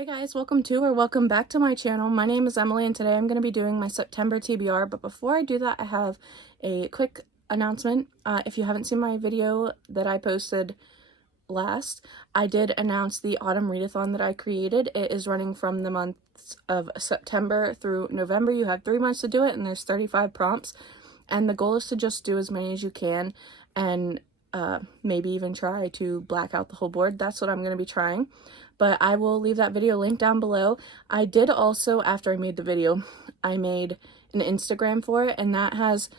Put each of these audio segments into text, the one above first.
Hey guys, welcome back to my channel. My name is Emily and today I'm going to be doing my September TBR, but before I do that I have a quick announcement. If you haven't seen my video that I posted last, I did announce the Autumn Readathon that I created. It is running from the months of September through November. You have 3 months to do it and there's 35 prompts, and the goal is to just do as many as you can and maybe even try to black out the whole board. That's what I'm going to be trying, but I will leave that video linked down below. I did also, after I made the video, I made an Instagram for it, and that has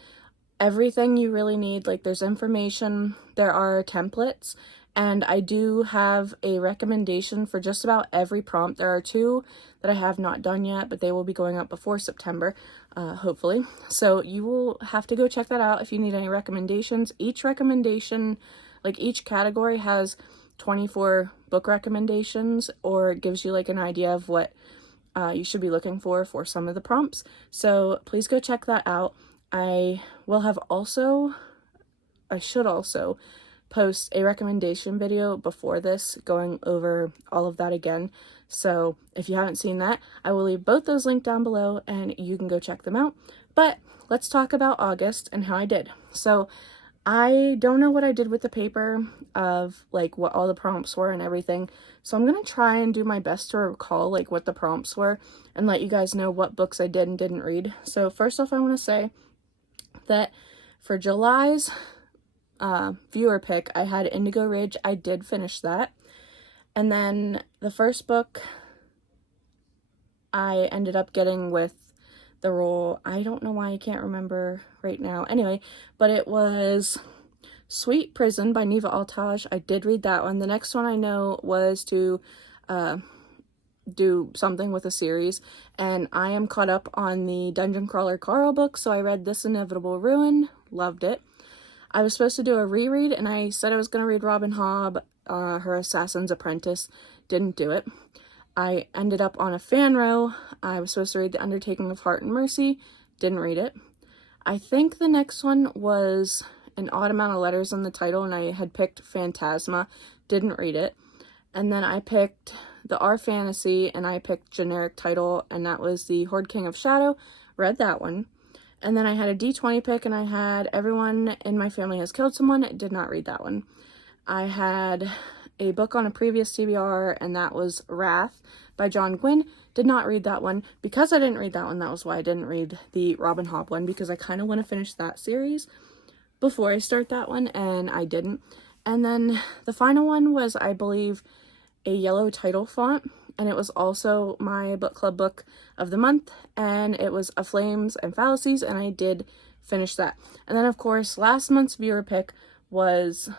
everything you really need. Like, there's information, there are templates, and I do have a recommendation for just about every prompt. There are 2 that I have not done yet, but they will be going up before September, hopefully. So you will have to go check that out if you need any recommendations. Each recommendation, like each category, has 24 book recommendations, or it gives you like an idea of what you should be looking for some of the prompts. So please go check that out. I should also post a recommendation video before this going over all of that again. So if you haven't seen that, I will leave both those linked down below and you can go check them out. But let's talk about August and how I did. So I don't know what I did with the paper of like what all the prompts were and everything. So I'm going to try and do my best to recall like what the prompts were and let you guys know what books I did and didn't read. So first off, I want to say that for July's viewer pick, I had Indigo Ridge. I did finish that. And then the first book I ended up getting with the role, I don't know why I can't remember right now. Anyway, but it was Sweet Prison by Neva Altaj. I did read that one. The next one I know was to do something with a series, and I am caught up on the Dungeon Crawler Carl book, so I read This Inevitable Ruin. Loved it. I was supposed to do a reread, and I said I was going to read Robin Hobb, Her Assassin's Apprentice. Didn't do it. I ended up on a fan row. I was supposed to read The Undertaking of Heart and Mercy. Didn't read it. I think the next one was An Odd Amount of Letters in the title, and I had picked Phantasma. Didn't read it. And then I picked the R Fantasy, and I picked generic title, and that was The Horde King of Shadow. Read that one. And then I had a D20 pick, and I had Everyone in My Family Has Killed Someone. Did not read that one. I had a book on a previous TBR, and that was Wrath by John Gwynne. Did not read that one. Because I didn't read that one, that was why I didn't read the Robin Hobb one, because I kind of want to finish that series before I start that one, and I didn't. And then the final one was, I believe, a yellow title font, and it was also my book club book of the month, and it was A Flames and Fallacies, and I did finish that. And then, of course, last month's viewer pick was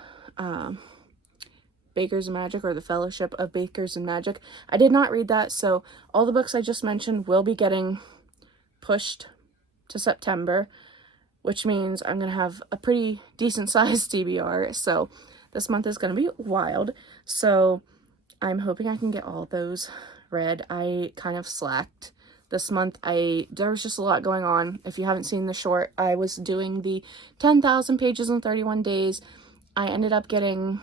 Bakers and Magic, or The Fellowship of Bakers and Magic. I did not read that, so all the books I just mentioned will be getting pushed to September, which means I'm going to have a pretty decent sized TBR, so this month is going to be wild. So I'm hoping I can get all those read. I kind of slacked this month. There was just a lot going on. If you haven't seen the short, I was doing the 10,000 pages in 31 days. I ended up getting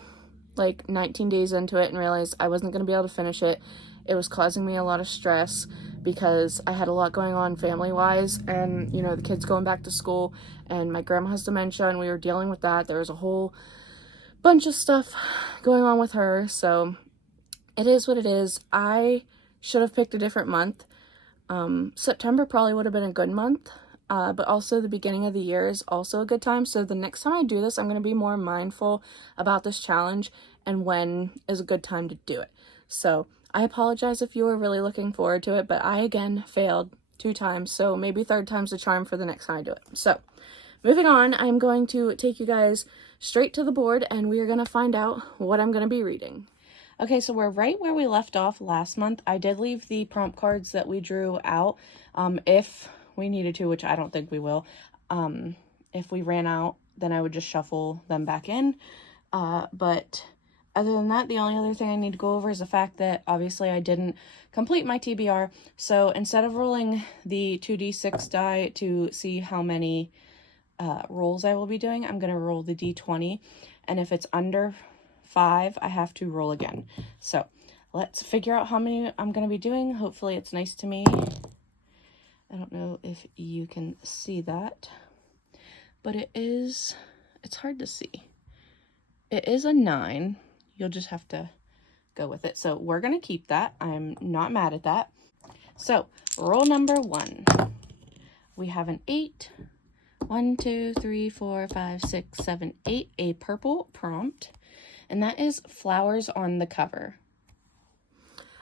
like 19 days into it and realized I wasn't going to be able to finish it. It was causing me a lot of stress because I had a lot going on family-wise, and, you know, the kids going back to school, and my grandma has dementia, and we were dealing with that. There was a whole bunch of stuff going on with her, so it is what it is. I should have picked a different month. September probably would have been a good month, but also the beginning of the year is also a good time. So the next time I do this, I'm going to be more mindful about this challenge and when is a good time to do it. So I apologize if you were really looking forward to it, but I again failed 2 times, so maybe 3rd time's the charm for the next time I do it. So moving on, I'm going to take you guys straight to the board, and we are going to find out what I'm going to be reading. Okay, so we're right where we left off last month. I did leave the prompt cards that we drew out if we needed to, which I don't think we will. If we ran out, then I would just shuffle them back in. But other than that, the only other thing I need to go over is the fact that obviously I didn't complete my TBR. So instead of rolling the 2d6 die to see how many rolls I will be doing, I'm going to roll the d20. And if it's under 5, I have to roll again. So let's figure out how many I'm going to be doing. Hopefully it's nice to me. I don't know if you can see that, but it's hard to see. It is a 9. You'll just have to go with it. So we're going to keep that. I'm not mad at that. So roll number 1. We have an 8. 1, 2, 3, 4, 5, 6, 7, 8. A purple prompt. And that is flowers on the cover.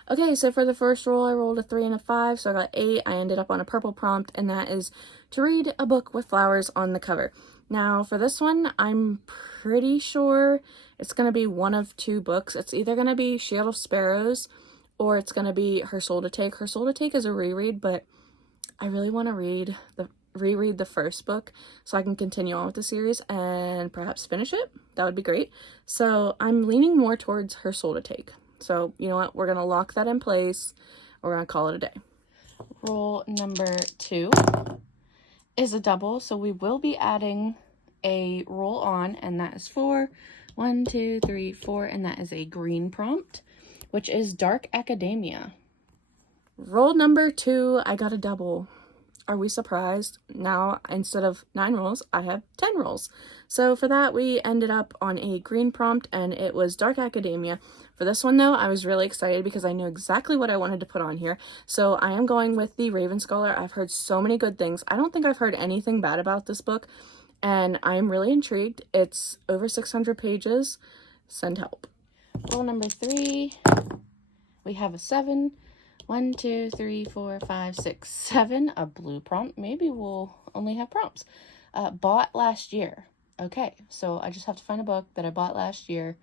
Okay, so for the first roll, I rolled a 3 and a 5, so I got 8. I ended up on a purple prompt, and that is to read a book with flowers on the cover. Now, for this one, I'm pretty sure it's going to be one of 2 books. It's either going to be Shield of Sparrows, or it's going to be Her Soul to Take. Her Soul to Take is a reread, but I really want to reread the first book so I can continue on with the series and perhaps finish it. That would be great. So I'm leaning more towards Her Soul to Take. So you know what? We're going to lock that in place. We're going to call it a day. Roll number 2 is a double. So we will be adding a roll on, and that is 4. 1, 2, 3, 4. And that is a green prompt, which is Dark Academia. Roll number 2, I got a double. Are we surprised? Now, instead of 9 rolls, I have 10 rolls. So for that, we ended up on a green prompt, and it was Dark Academia. For this one, though, I was really excited because I knew exactly what I wanted to put on here. So I am going with the Raven Scholar. I've heard so many good things. I don't think I've heard anything bad about this book, and I am really intrigued. It's over 600 pages. Send help. Roll number 3, we have a 7. 1, 2, 3, 4, 5, 6, 7. A blue prompt. Maybe we'll only have prompts. Bought last year. Okay, so I just have to find a book that I bought last year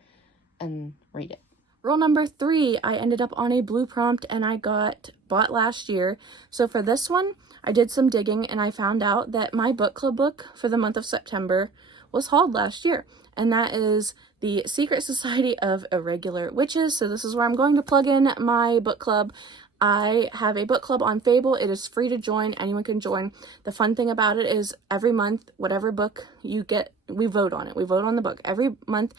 and read it. Roll number 3, I ended up on a blue prompt, and I got Bought Last Year. So for this one, I did some digging, and I found out that my book club book for the month of September was hauled last year, and that is The Secret Society of Irregular Witches. So this is where I'm going to plug in my book club. I have a book club on Fable. It is free to join. Anyone can join. The fun thing about it is every month, whatever book you get, we vote on it. We vote on the book. Every month,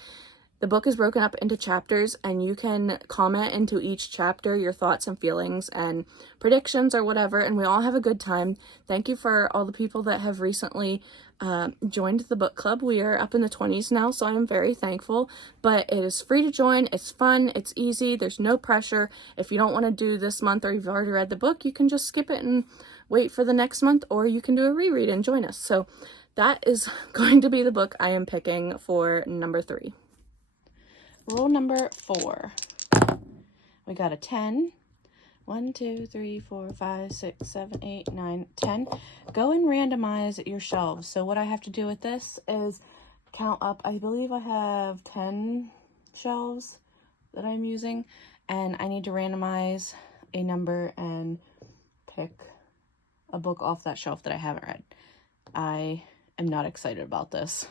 the book is broken up into chapters, and you can comment into each chapter your thoughts and feelings and predictions or whatever, and we all have a good time. Thank you for all the people that have recently joined the book club. We are up in the 20s now, so I'm very thankful, but it is free to join. It's fun. It's easy. There's no pressure. If you don't want to do this month or you've already read the book, you can just skip it and wait for the next month, or you can do a reread and join us. So that is going to be the book I am picking for number 3. Roll number 4. We got a 10. 1, 2, 3, 4, 5, 6, 7, 8, 9, 10. Go and randomize your shelves. So what I have to do with this is count up. I believe I have 10 shelves that I'm using, and I need to randomize a number and pick a book off that shelf that I haven't read. I am not excited about this.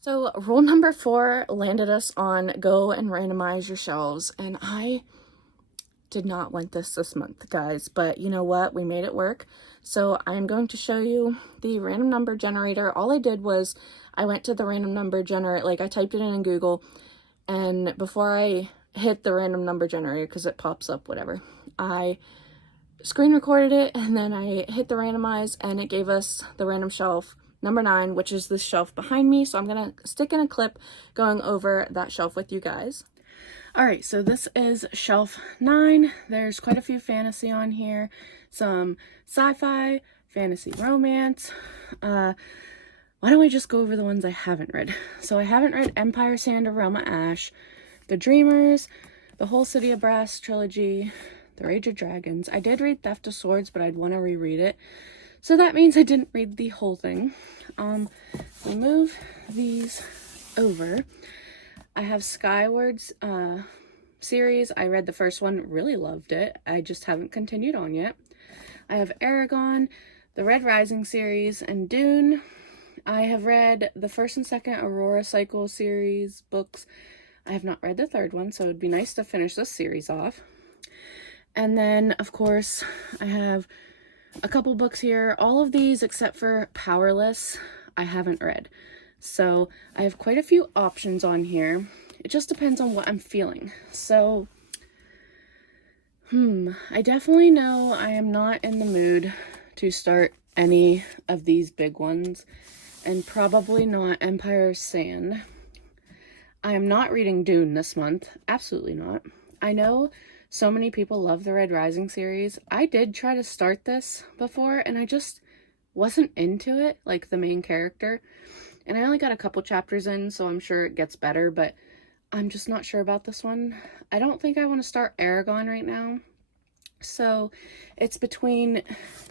So rule number 4 landed us on go and randomize your shelves, and I did not want this month, guys, but you know what? We made it work. So I'm going to show you the random number generator. All I did was I went to the random number generator, like I typed it in Google, and before I hit the random number generator, because it pops up, whatever, I screen recorded it, and then I hit the randomize, and it gave us the random shelf number 9, which is this shelf behind me. So I'm gonna stick in a clip going over that shelf with you guys. All right, so this is shelf 9. There's quite a few fantasy on here, some sci-fi, fantasy romance. Why don't we just go over the ones I haven't read? So I haven't read Empire Sand of Realm of Ash, The Dreamers, The Whole City of Brass trilogy, The Rage of Dragons. I did read Theft of Swords, but I'd want to reread it. So that means I didn't read the whole thing. We move these over. I have Skyward's series. I read the first one, really loved it. I just haven't continued on yet. I have Aragon, the Red Rising series, and Dune. I have read the first and second Aurora Cycle series books. I have not read the third one, so it'd be nice to finish this series off. And then, of course, I have a couple books here. All of these, except for Powerless, I haven't read. So I have quite a few options on here. It just depends on what I'm feeling. So I definitely know I am not in the mood to start any of these big ones, and probably not Empire of Sand. I am not reading Dune this month. Absolutely not. I know so many people love the Red Rising series. I did try to start this before, and I just wasn't into it, like the main character. And I only got a couple chapters in, so I'm sure it gets better, but I'm just not sure about this one. I don't think I want to start Aragon right now. So it's between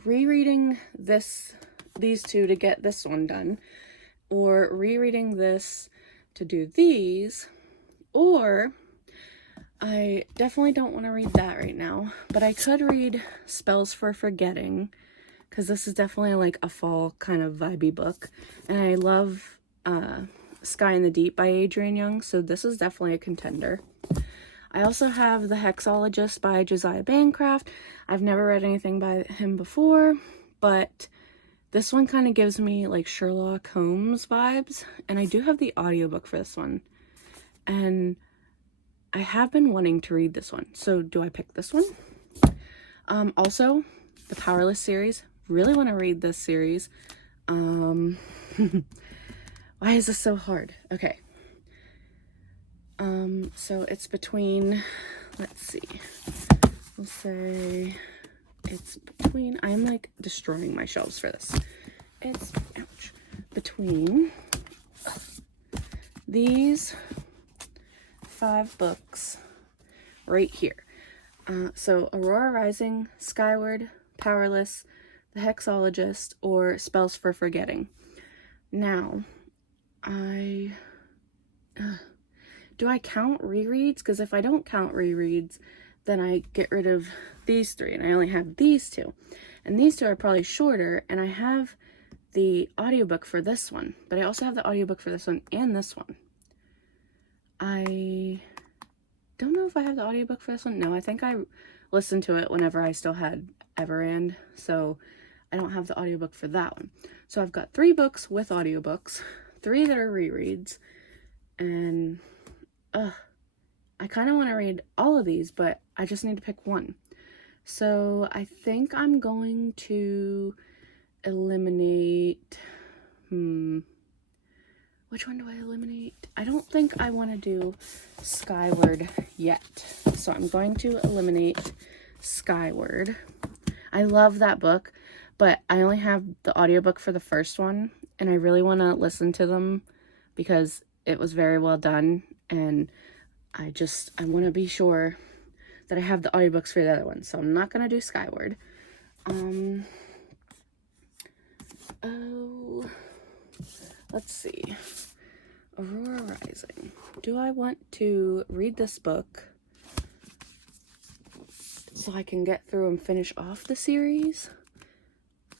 rereading these two to get this one done, or rereading this to do these, or I definitely don't want to read that right now, but I could read Spells for Forgetting, because this is definitely like a fall kind of vibey book, and I love Sky in the Deep by Adrian Young, so this is definitely a contender. I also have The Hexologist by Josiah Bancroft. I've never read anything by him before, but this one kind of gives me like Sherlock Holmes vibes, and I do have the audiobook for this one, and I have been wanting to read this one, so do I pick this one? Also, the Powerless series. Really want to read this series. Why is this so hard? Okay. So it's between, let's see, we'll say it's between, I'm like destroying my shelves for this. It's, ouch, between these 5 books right here. So Aurora Rising, Skyward, Powerless, The Hexologist, or Spells for Forgetting. Now, do I count rereads? Because if I don't count rereads, then I get rid of these 3, and I only have these 2. And these 2 are probably shorter, and I have the audiobook for this one, but I also have the audiobook for this one and this one. I don't know if I have the audiobook for this one. No, I think I listened to it whenever I still had Everand, so I don't have the audiobook for that one. So I've got 3 books with audiobooks, 3 that are rereads, and I kind of want to read all of these, but I just need to pick one. So I think I'm going to eliminate, which one do I eliminate? I don't think I want to do Skyward yet. So I'm going to eliminate Skyward. I love that book, but I only have the audiobook for the first one, and I really want to listen to them because it was very well done, and I want to be sure that I have the audiobooks for the other one. So I'm not going to do Skyward. Let's see. Aurora Rising. Do I want to read this book so I can get through and finish off the series?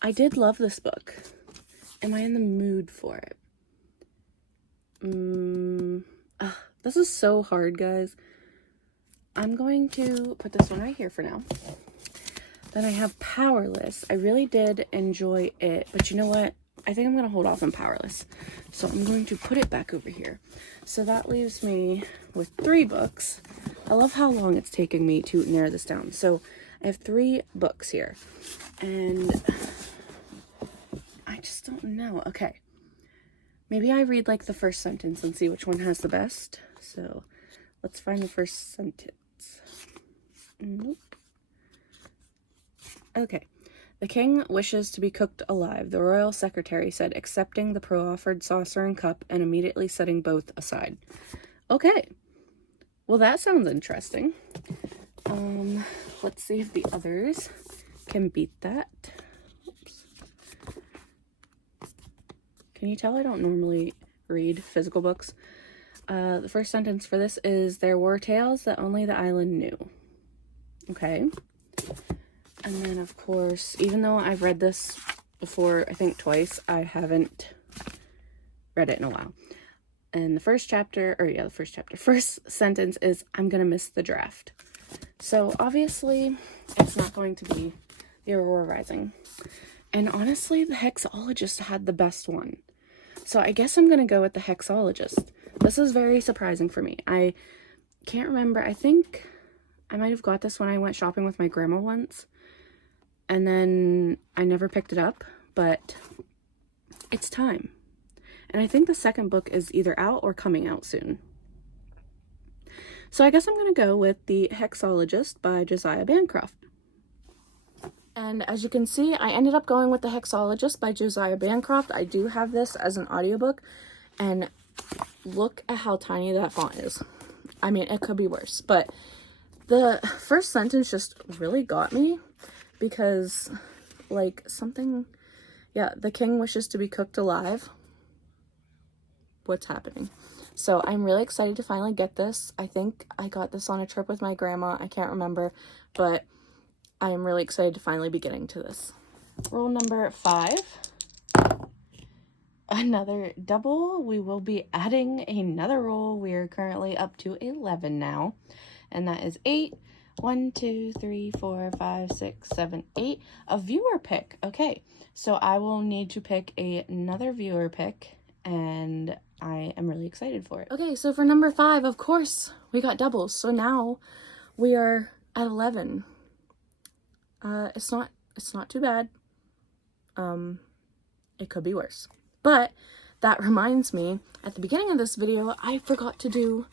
I did love this book. Am I in the mood for it? This is so hard, guys. I'm going to put this one right here for now. Then I have Powerless. I really did enjoy it, but you know what? I think I'm going to hold off on Powerless. So I'm going to put it back over here. So that leaves me with 3 books. I love how long it's taking me to narrow this down. So I have 3 books here. And I just don't know. Okay. Maybe I read like the first sentence and see which one has the best. So let's find the first sentence. Nope. Okay. The king wishes to be cooked alive, the royal secretary said, accepting the proffered saucer and cup and immediately setting both aside. Okay. Well, that sounds interesting. Let's see if the others can beat that. Oops. Can you tell I don't normally read physical books? The first sentence for this is, there were tales that only the island knew. Okay. And then, of course, even though I've read this before, I think twice, I haven't read it in a while. And the first sentence is, I'm gonna miss the draft. So, obviously, it's not going to be the Aurora Rising. And honestly, the Hexologist had the best one. So, I guess I'm gonna go with the Hexologist. This is very surprising for me. I can't remember. I think I might have got this when I went shopping with my grandma once, and then I never picked it up, but it's time. And I think the second book is either out or coming out soon. So I guess I'm going to go with The Hexologist by Josiah Bancroft. And as you can see, I ended up going with The Hexologist by Josiah Bancroft. I do have this as an audiobook, and look at how tiny that font is. I mean, it could be worse, but the first sentence just really got me because, like, something, yeah, the king wishes to be cooked alive. What's happening? So I'm really excited to finally get this. I think I got this on a trip with my grandma. I can't remember, but I'm really excited to finally be getting to this. Rule number 5. Another double. We will be adding another rule. We are currently up to 11 now, and that is 8. 1, 2, 3, 4, 5, 6, 7, 8. A viewer pick. Okay, so I will need to pick another viewer pick, and I am really excited for it. Okay, so for number 5, of course, we got doubles. So now we are at 11. It's not too bad. It could be worse. But that reminds me, at the beginning of this video, I forgot to do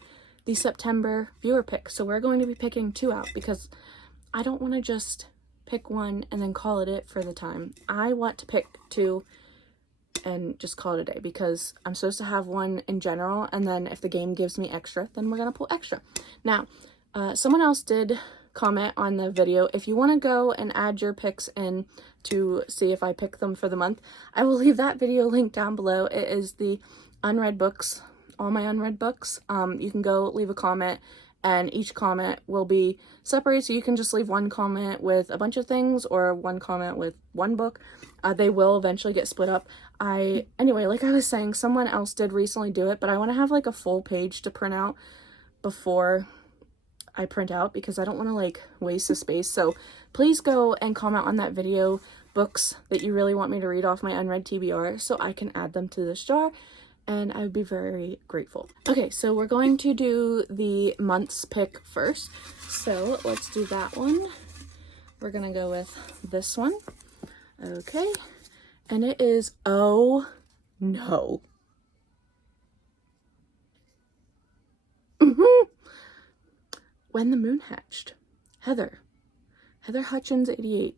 the September viewer pick. So we're going to be picking 2 out because I don't want to just pick one and then call it for the time. I want to pick 2 and just call it a day because I'm supposed to have one in general, and then if the game gives me extra, then we're gonna pull extra. Now, someone else did comment on the video. If you want to go and add your picks in to see if I pick them for the month, I will leave that video linked down below. It is the unread books, all my unread books. You can go leave a comment, and each comment will be separated, so you can just leave one comment with a bunch of things or one comment with one book. They will eventually get split up. Anyway, like I was saying, someone else did recently do it, but I want to have like a full page to print out before I print out because I don't want to like waste the space. So please go and comment on that video books that you really want me to read off my unread TBR so I can add them to this jar, and I would be very grateful. Okay, so we're going to do the month's pick first. So let's do that one. We're gonna go with this one. Okay, and it is Oh No. When the Moon Hatched. Heather Hutchins 88.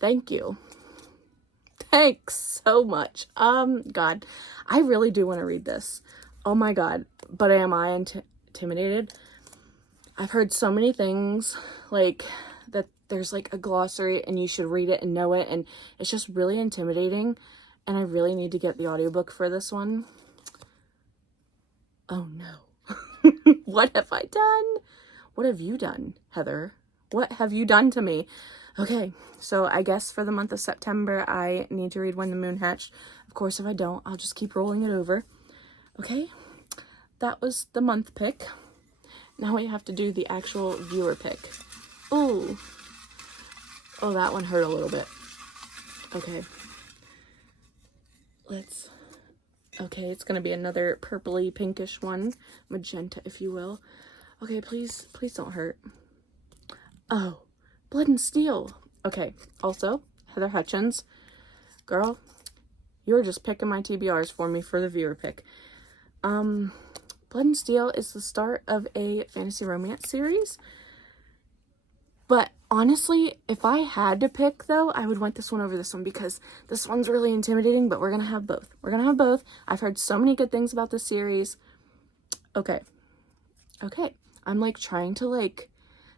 Thank you. Thanks so much. God, I really do want to read this. Oh my God, but am I intimidated? I've heard so many things, like, that there's, like, a glossary and you should read it and know it, and it's just really intimidating, and I really need to get the audiobook for this one. Oh no. What have I done? What have you done, Heather? What have you done to me? Okay, so I guess for the month of September, I need to read When the Moon Hatched. Of course, if I don't, I'll just keep rolling it over. Okay, that was the month pick. Now we have to do the actual viewer pick. Oh, that one hurt a little bit. Okay, okay, it's gonna be another purpley pinkish one, magenta, if you will. Okay, please don't hurt. Oh, Blood and Steel. Okay, also, Heather Hutchins. Girl, you were just picking my TBRs for me for the viewer pick. Blood and Steel is the start of a fantasy romance series. But honestly, if I had to pick, though, I would want this one over this one because this one's really intimidating, but we're going to have both. We're going to have both. I've heard so many good things about this series. Okay. I'm, like, trying to, like,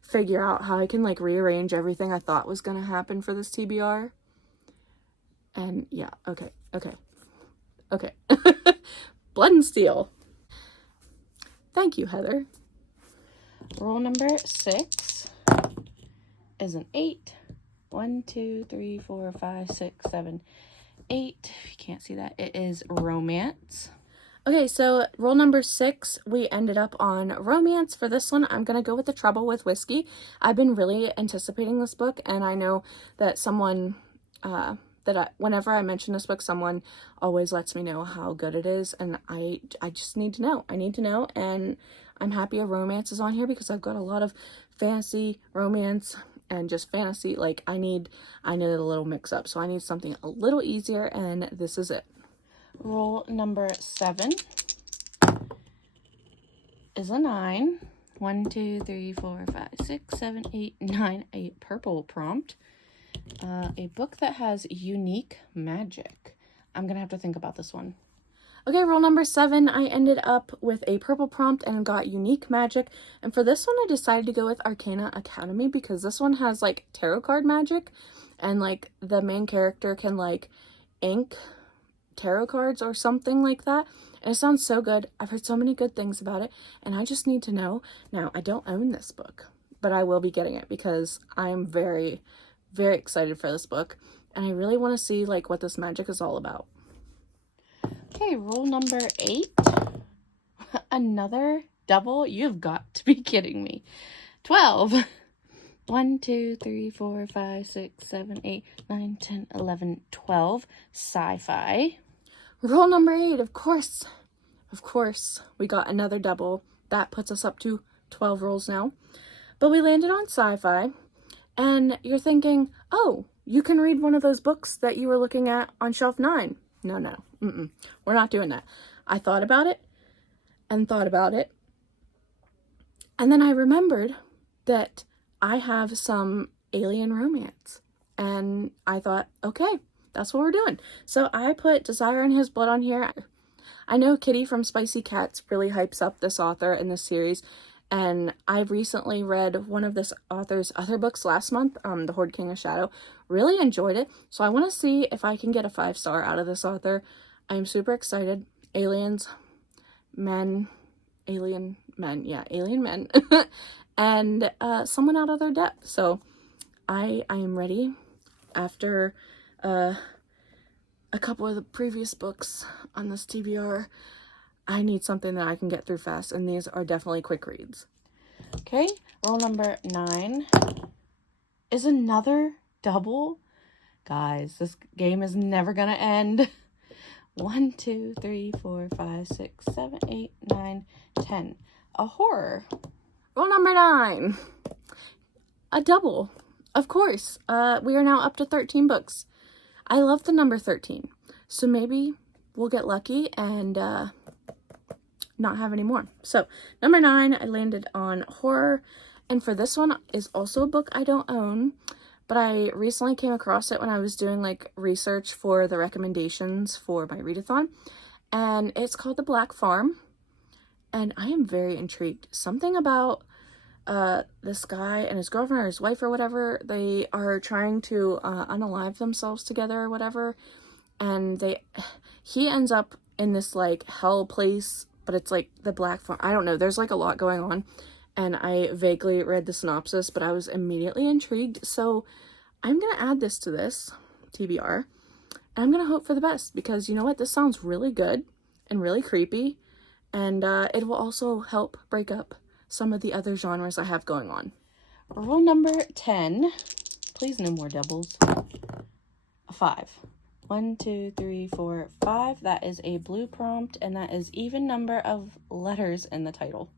figure out how I can, like, rearrange everything I thought was going to happen for this TBR. And, yeah, okay. Blood and Steel. Thank you, Heather. Rule number 6 is an 8. 1, 2, 3, 4, 5, 6, 7, 8. If you can't see that, it is romance. Okay, so rule number 6, we ended up on romance. For this one, I'm going to go with The Trouble with Whiskey. I've been really anticipating this book, and I know that someone, whenever I mention this book, someone always lets me know how good it is, and I just need to know. I need to know, and I'm happy a romance is on here because I've got a lot of fantasy, romance, and just fantasy. Like, I need a little mix up. So I need something a little easier, and this is it. Rule number 7 is a 9. 1, 2, 3, 4, 5, 6, 7, 8, 9. A purple prompt. A book that has unique magic. I'm gonna have to think about this one. Okay, rule number 7, I ended up with a purple prompt and got unique magic. And for this one, I decided to go with Arcana Academy because this one has, like, tarot card magic. And, like, the main character can, like, ink tarot cards or something like that. And it sounds so good. I've heard so many good things about it. And I just need to know. Now, I don't own this book, but I will be getting it because I'm very, very excited for this book. And I really want to see, like, what this magic is all about. Okay, rule number 8. Another double? You've got to be kidding me. 12. 1, 2, 3, 4, 5, 6, 7, 8, 9, 10, 11, 12. Sci-fi. Rule number 8, of course. Of course, we got another double. That puts us up to 12 rolls now. But we landed on sci-fi. And you're thinking, oh, you can read one of those books that you were looking at on shelf 9. No. We're not doing that. I thought about it and thought about it. And then I remembered that I have some alien romance. And I thought, okay, that's what we're doing. So I put Desire in His Blood on here. I know Kitty from Spicy Cats really hypes up this author in this series. And I recently read one of this author's other books last month, The Horde King of Shadow. Really enjoyed it. So I want to see if I can get a 5-star out of this author. I'm super excited. Aliens, men, alien men. Yeah, alien men. And someone out of their depth. So I am ready. After a couple of the previous books on this TBR, I need something that I can get through fast, and these are definitely quick reads. Okay, roll number 9 is another double. Guys, this game is never gonna end. 1, 2, 3, 4, 5, 6, 7, 8, 9, 10. A horror. Roll number 9. A double. Of course. We are now up to 13 books. I love the number 13. So maybe we'll get lucky and not have any more. So number 9, I landed on horror. And for this one is also a book I don't own, but I recently came across it when I was doing like research for the recommendations for my readathon. And it's called The Black Farm. And I am very intrigued. Something about this guy and his girlfriend or his wife or whatever, they are trying to unalive themselves together or whatever. And he ends up in this like hell place, but it's like the Black Farm. I don't know. There's like a lot going on. And I vaguely read the synopsis, but I was immediately intrigued. So I'm going to add this to this TBR. And I'm going to hope for the best because you know what? This sounds really good and really creepy. And it will also help break up some of the other genres I have going on. Rule number 10. Please no more doubles. A 5. 1, 2, 3, 4, 5. That is a blue prompt, and that is even number of letters in the title.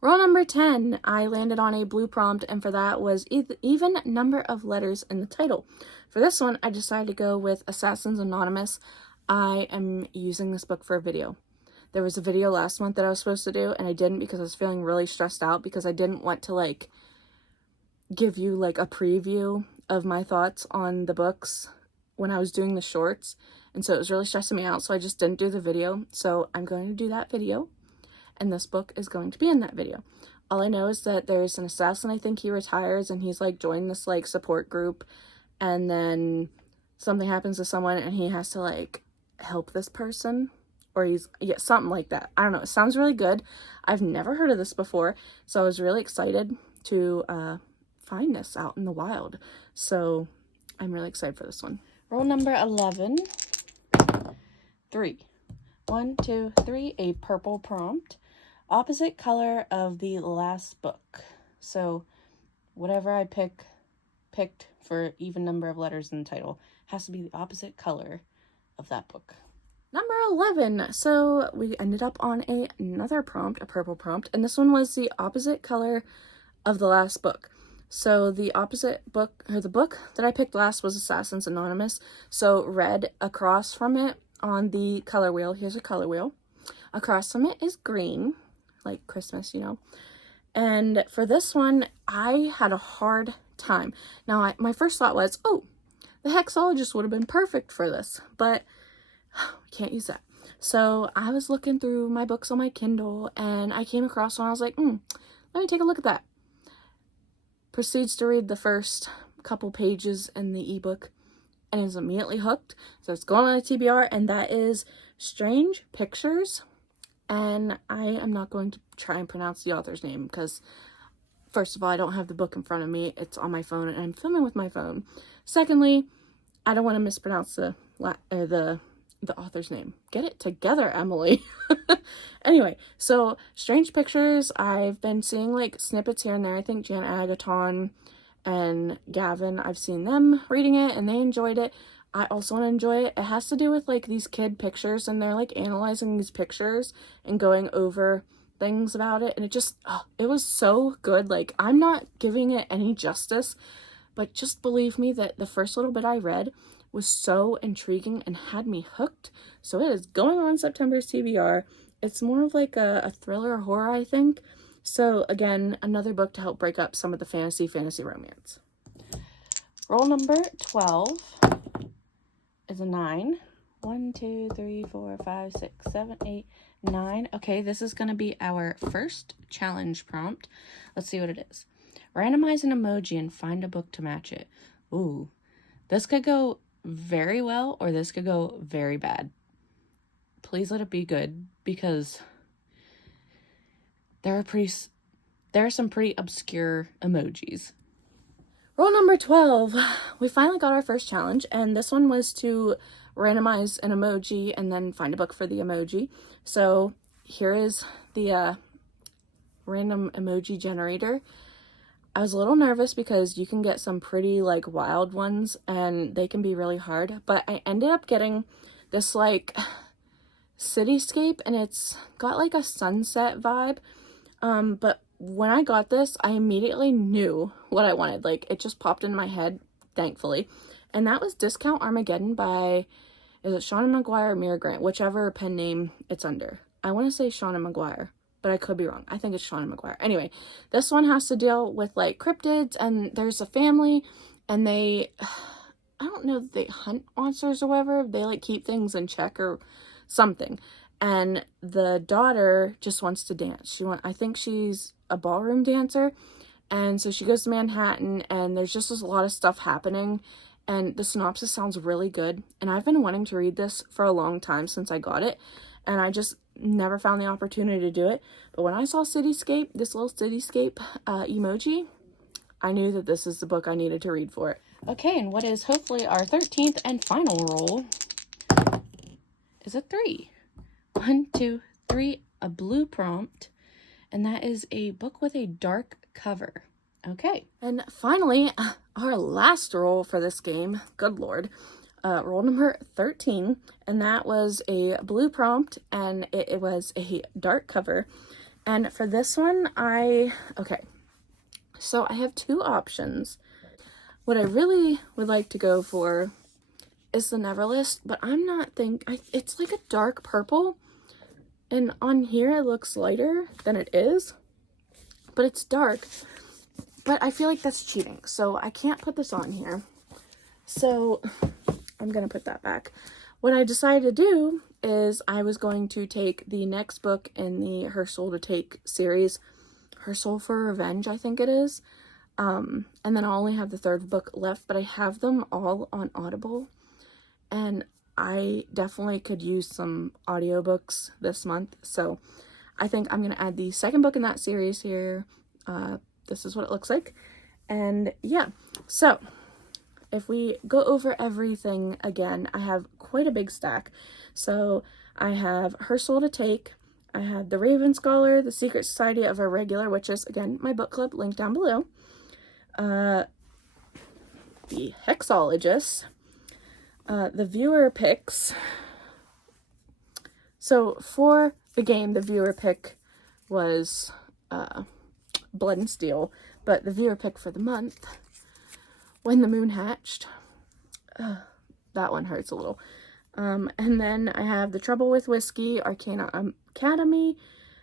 Rule number 10. I landed on a blue prompt, and for that was even number of letters in the title. For this one, I decided to go with Assassins Anonymous. I am using this book for a video. There was a video last month that I was supposed to do, and I didn't because I was feeling really stressed out because I didn't want to, like, give you, like, a preview of my thoughts on the books when I was doing the shorts. And so it was really stressing me out, so I just didn't do the video. So I'm going to do that video, and this book is going to be in that video. All I know is that there's an assassin, I think he retires, and he's, like, joined this, like, support group, and then something happens to someone, and he has to, like, help this person. Or yeah, something like that. I don't know. It sounds really good. I've never heard of this before. So I was really excited to find this out in the wild. So I'm really excited for this one. Roll number 11. 3. 1, 2, 3. A purple prompt. Opposite color of the last book. So whatever I picked for even number of letters in the title has to be the opposite color of that book. Number 11. So we ended up on another prompt, a purple prompt, and this one was the opposite color of the last book. So the opposite book, or the book that I picked last, was Assassins Anonymous. So red across from it on the color wheel, here's a color wheel. Across from it is green, like Christmas, you know. And for this one, I had a hard time. Now, my first thought was, oh, the Hexologist would have been perfect for this, but can't use that. So I was looking through my books on my Kindle, and I came across one. I was like, let me take a look at that. Proceeds to read the first couple pages in the ebook and is immediately hooked. So it's going on the TBR, and that is Strange Pictures. And I am not going to try and pronounce the author's name because, first of all, I don't have the book in front of me. It's on my phone, and I'm filming with my phone. Secondly, I don't want to mispronounce the author's name. Get it together, Emily. Anyway, so Strange Pictures, I've been seeing like snippets here and there. I think Jan Agaton and Gavin, I've seen them reading it and they enjoyed it. I also want to enjoy it. It has to do with like these kid pictures, and they're like analyzing these pictures and going over things about it, and it was so good. Like, I'm not giving it any justice, but just believe me that the first little bit I read was so intriguing and had me hooked. So it is going on September's TBR. It's more of like a thriller horror, I think. So again, another book to help break up some of the fantasy romance. Roll number 12 is a 9. 1, 2, 3, 4, 5, 6, 7, 8, 9. Okay, this is going to be our first challenge prompt. Let's see what it is. Randomize an emoji and find a book to match it. Ooh, this could go very well, or this could go very bad. Please let it be good, because there are some pretty obscure emojis. Roll number 12. We finally got our first challenge, and this one was to randomize an emoji and then find a book for the emoji. So here is the random emoji generator. I was a little nervous because you can get some pretty like wild ones and they can be really hard, but I ended up getting this like cityscape, and it's got like a sunset vibe. But when I got this, I immediately knew what I wanted. Like, it just popped in my head, thankfully. And that was Discount Armageddon by, is it Shauna Maguire or Mira Grant? Whichever pen name it's under. I want to say Shauna Maguire, but I could be wrong. I think it's Shauna Maguire. Anyway, this one has to deal with like cryptids, and there's a family, and they, I don't know if they hunt monsters or whatever. They like keep things in check or something. And the daughter just wants to dance. I think she's a ballroom dancer. And so she goes to Manhattan, and there's just a lot of stuff happening. And the synopsis sounds really good. And I've been wanting to read this for a long time since I got it. And I just never found the opportunity to do it. But when I saw Cityscape, this little Cityscape emoji, I knew that this is the book I needed to read for it. Okay, and what is hopefully our 13th and final roll is a 3. 1, 2, 3, a blue prompt, and that is a book with a dark cover. Okay, and finally, our last roll for this game, good lord, roll number 13, and that was a blue prompt, and it was a dark cover. And for this one, so I have two options. What I really would like to go for is the Neverlist, but it's like a dark purple, and on here it looks lighter than it is, but it's dark. But I feel like that's cheating, so I can't put this on here. So I'm gonna put that back. What I decided to do is I was going to take the next book in the Her Soul to Take series, Her Soul for Revenge, I think it is. And then I'll only have the third book left, but I have them all on Audible. And I definitely could use some audiobooks this month. So I think I'm going to add the second book in that series here. This is what it looks like. And yeah, so if we go over everything again, I have quite a big stack. So I have Her Soul to Take. I have The Raven Scholar, The Secret Society of Irregular Witches. Again, my book club, link down below. The Hexologist. The viewer picks. So for the game, the viewer pick was Blood and Steel but the viewer pick for the month, When the Moon Hatched. That one hurts a little. And then I have The Trouble with Whiskey, Arcana Academy,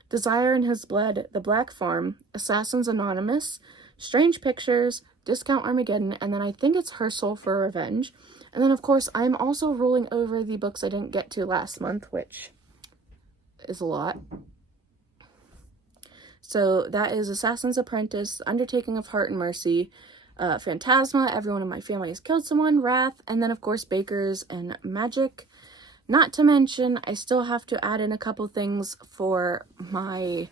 Desire in His Blood, The Black Farm, Assassins Anonymous, Strange Pictures, Discount Armageddon, and then I think it's Her Soul for Revenge. And then, of course, I'm also rolling over the books I didn't get to last month, which is a lot. So that is Assassin's Apprentice, Undertaking of Heart and Mercy, Phantasma, Everyone in My Family Has Killed Someone, Wrath, and then, of course, Bakers and Magic. Not to mention, I still have to add in a couple things for my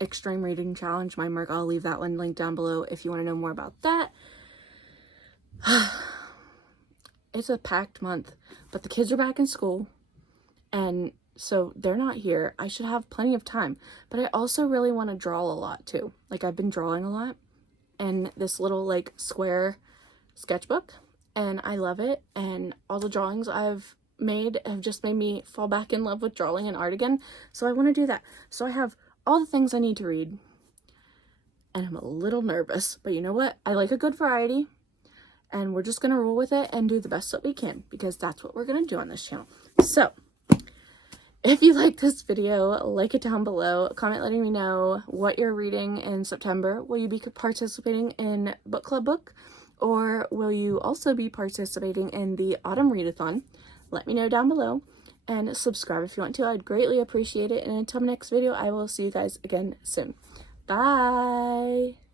Extreme Reading Challenge, my Merc. I'll leave that one linked down below if you want to know more about that. It's a packed month, but the kids are back in school, and so they're not here. I should have plenty of time, but I also really want to draw a lot too. Like, I've been drawing a lot, and this little like square sketchbook, and I love it, and all the drawings I've made have just made me fall back in love with drawing and art again, so I want to do that. So I have all the things I need to read, and I'm a little nervous, but you know what? I like a good variety, and we're just gonna roll with it and do the best that we can, because that's what we're gonna do on this channel. So if you like this video, like it down below, comment letting me know what you're reading in September. Will you be participating in book club book, or will you also be participating in the autumn readathon? Let me know down below, and subscribe if you want to. I'd greatly appreciate it. And until my next video, I will see you guys again soon. Bye!